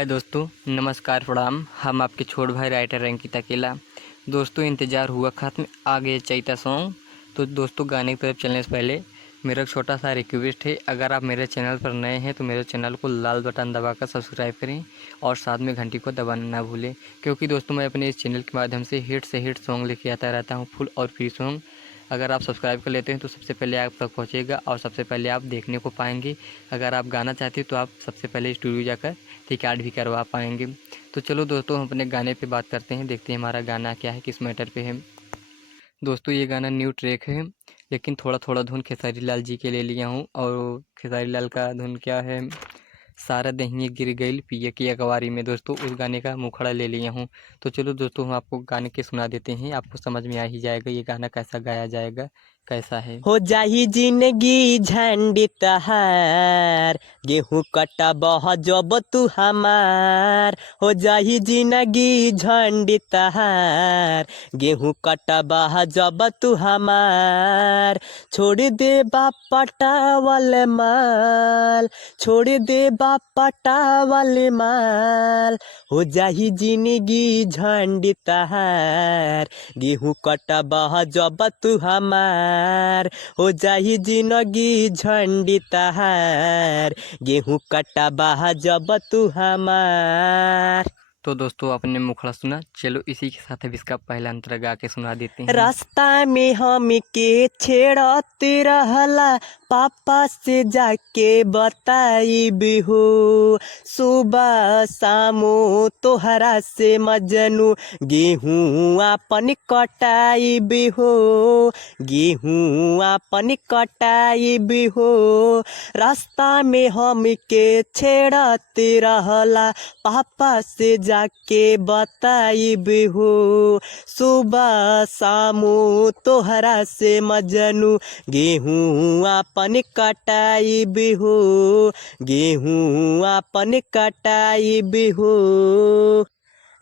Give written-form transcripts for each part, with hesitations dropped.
हाय दोस्तों, नमस्कार प्रणाम। हम आपके छोट भाई राइटर अंकित अकेला। दोस्तों इंतज़ार हुआ ख़त्म, आ गए चैता सॉन्ग। तो दोस्तों गाने की तरफ चलने से पहले मेरा एक छोटा सा रिक्वेस्ट है, अगर आप मेरे चैनल पर नए हैं तो मेरे चैनल को लाल बटन दबाकर सब्सक्राइब करें और साथ में घंटी को दबाना ना भूलें, क्योंकि दोस्तों मैं अपने इस चैनल के माध्यम से हिट से हिट सॉन्ग लेके आता रहता हूँ, फुल और फ्री सॉन्ग। अगर आप सब्सक्राइब कर लेते हैं तो सबसे पहले आप तक पहुँचेगा और सबसे पहले आप देखने को पाएंगे। अगर आप गाना चाहते हैं तो आप सबसे पहले स्टूडियो जाकर रिकॉर्ड भी करवा पाएंगे। तो चलो दोस्तों हम अपने गाने पे बात करते हैं, देखते हैं हमारा गाना क्या है, किस मैटर पे है। दोस्तों ये गाना न्यू ट्रैक है, लेकिन थोड़ा थोड़ा धुन खेसारी लाल जी के ले लिया हूँ। और खेसारी लाल का धुन क्या है, सारा दहिए गिर गईल पिया की अखबारी में। दोस्तों उस गाने का मुखड़ा ले लिया हूँ। तो चलो दोस्तों हम आपको गाने के सुना देते हैं, आपको समझ में आ ही जाएगा ये गाना कैसा गाया जाएगा, कैसा है। हो जाही जिंदगी झंडी तहार, गेहूं कटा बह जब तू हमार। हो जाही जिंदगी झंडी तहार, गेहूं कटा बह जब तू हमार। छोड़ दे पटावल माल, छोड़ दे पटावल माल। हो जाही जिंदगी झंडी तहार, गेहूं कटा बह जब तू हमार। हो जाही जिंदगी झंडी तहार, गेहूं कटा बहा जब तू हमार। तो दोस्तों आपने मुखड़ा सुना, चलो इसी के साथ अब इसका पहला अंतरा गा के सुना देते हैं। रास्ता में हम के छेड़ते रहला, पापा से जाके बताई बिहू। सुबह शामो तोहरा से मजनू, गेहूं अपन कटाई बिहू, गेहूं अपन कटाई बिहू। रास्ता में हम के छेड़ते रहला, पापा से जाके बताई बिहू। सुबह शामो तोहरा से मजनू, गेहूं अपन कटाई बिहू, गेहूं अपन कटाई बिहू।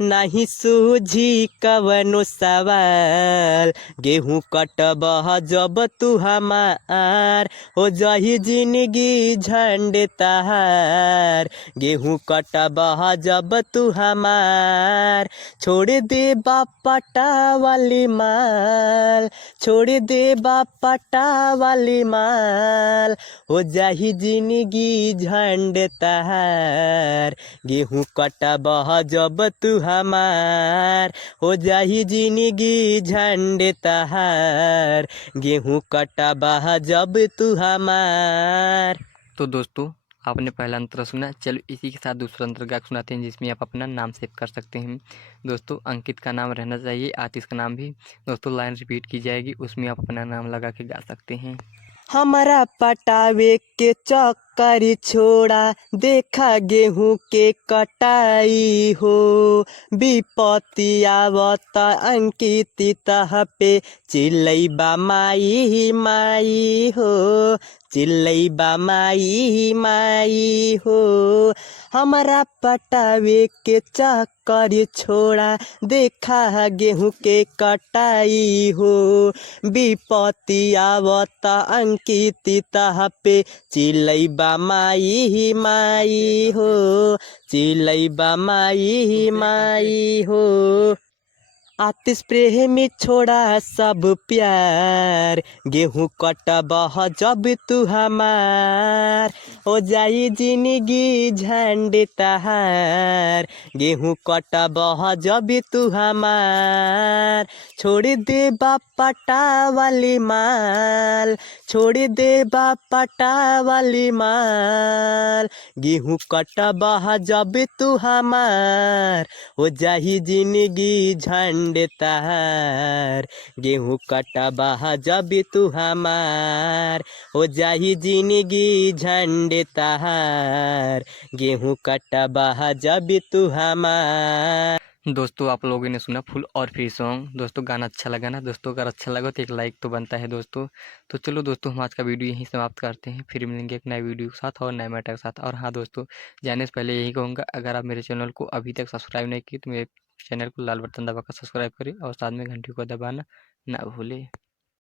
नहीं सूझी कवनो सवाल, गेहूं कटबह जब तू हमार। हो जाही जिंदगी झंडे तहार, गेहूं कटबह जब तू हमार। छोड़ दे पटा वाली माल, छोड़ दे पटा वाली माल। हो जाही जिंदगी झंडे तहार, गेहूं कटबह जब तू हमार। हो जाही जिंदगी झंडे तहार, गेहूं कटबह जब तू हमार। तो दोस्तों आपने पहला अंतर सुना, चलो इसी के साथ दूसरा अंतर गा के सुनाते हैं, जिसमें आप अपना नाम सेव कर सकते हैं। दोस्तों अंकित का नाम रहना चाहिए, आतिश का नाम भी। दोस्तों लाइन रिपीट की जाएगी, उसमें आप अपना नाम लगा के गा सकते हैं। हमारा पटावे के चक्कर छोड़ा, देखा गेहूं के कटाई हो। विपत्ति आवत अंकित तह पे, चिल्लैबा माई माई हो, चिल्लैबा माई माई हो। हमारा पटावे के चक्कर छोड़ा, देखा गेहूं के कटाई हो। विपत्ति आवत अंकित तह पे, चिल्लैबा माई माई हो, चिल्लैबा माई माई हो। आतिश प्रेमी छोड़ा सब प्यार, गेहूं कटबह जब तू हमार। हो जाई जिंदगी झंडे तहार, गेहूं कटबह जब तू हमार। छोड़ दे पटा वाली माल, छोड़ दे पटा वाली माल। गेहूं कटबह जब तू हमार। हो जाही जिंदगी झंडे तहार, गेहूं कटबह जब तू हमार। हो जाही जिंदगी झंडे तहार, गेहूं कटबह जब तू हमार। दोस्तों आप लोगों ने सुना फुल और फ्री सॉन्ग। दोस्तों गाना अच्छा लगा ना दोस्तों, अगर अच्छा लगा तो एक लाइक तो बनता है दोस्तों। तो चलो दोस्तों हम आज का वीडियो यहीं समाप्त करते हैं, फिर मिलेंगे एक नए वीडियो के साथ और नए मैटर के साथ। और हाँ दोस्तों, जाने से पहले यही कहूँगा, अगर आप मेरे चैनल को अभी तक सब्सक्राइब नहीं किए तो मेरे चैनल को लाल बटन दबाकर सब्सक्राइब करें और साथ में घंटी को दबाना ना भूलें।